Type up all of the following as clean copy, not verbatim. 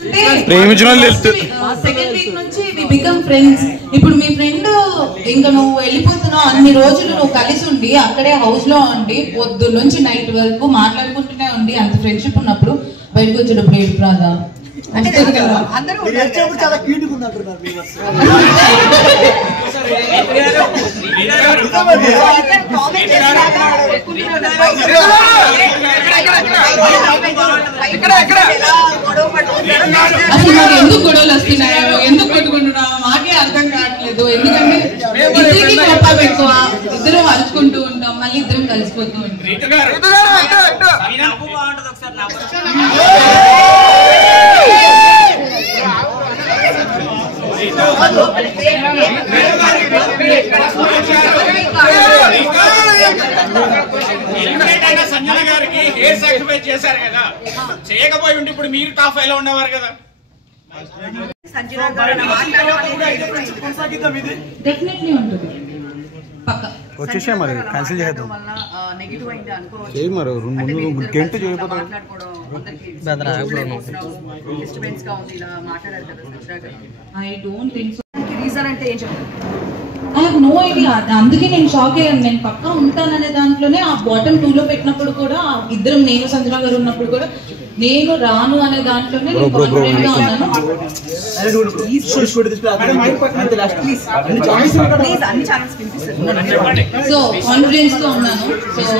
ప్రేమించిన second week నుంచి we become friends. ఇప్పుడు మీ ఫ్రెండ్ ఇంకా నువ్వు వెళ్ళిపోతున్నావు, అన్ని రోజులు నువ్వు కలిసి ఉండి అక్కడే హౌస్ లో ఉండి పొద్దు నుంచి నైట్ వరకు మాట్లాడుకుంటూనే ఉండి అంత ఫ్రెండ్షిప్ ఉన్నప్పుడు బయటకు వచ్చేటప్పుడు ఏడుపు రాదా? చాలా క్యూట్గా ఉన్నట్టున్నారు. అసలు మాకు ఎందుకు గొడవలు వస్తున్నాయో, ఎందుకు కొట్టుకుంటున్నామో మాకే అర్థం కావట్లేదు. ఎందుకంటే ఇద్దరికి కోపాలు ఎక్కువ, ఇద్దరం అరుచుకుంటూ ఉంటాం, మళ్ళీ ఇద్దరం కలిసిపోతూ ఉంటాం. సంజన గారికి హెయిర్ సాక్రిఫైస్ చేశారు కదా, చేయకపోయి ఉంటే ఇప్పుడు మీరు టాప్ ఎలా ఉండేవారు కదా. డెఫినెట్లీ ఉంటుంది పక్క. వచ్చేసా మరి క్యాన్సిల్ చేద్దాం. చేయి మరి ముందు గంట చేయకపోతే I don't think so. Reason అంటే ఏం చెప్తారు? I have no idea. అందుకే నేను షాక్ అయ్యాను. నేను పక్కా ఉంటాననే దాంట్లోనే ఆ బాటమ్ 2 లో పెట్టినప్పుడు కూడా ఇద్దరం, నేను సంజన గారు ఉన్నప్పుడు కూడా నేను రాను అనే దాంట్లోనే నేను కాన్ఫిడెంట్ గా ఉన్నాను. సో కాన్ఫిడెన్స్ గా ఉన్నాను. సో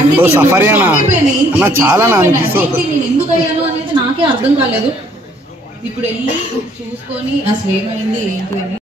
అంటే చాలా నేను ఎందుకు అయ్యాను అనేది నాకే అర్థం కాలేదు. ఇప్పుడు వెళ్ళి చూసుకొని అసలు ఏమైంది ఏంటి అని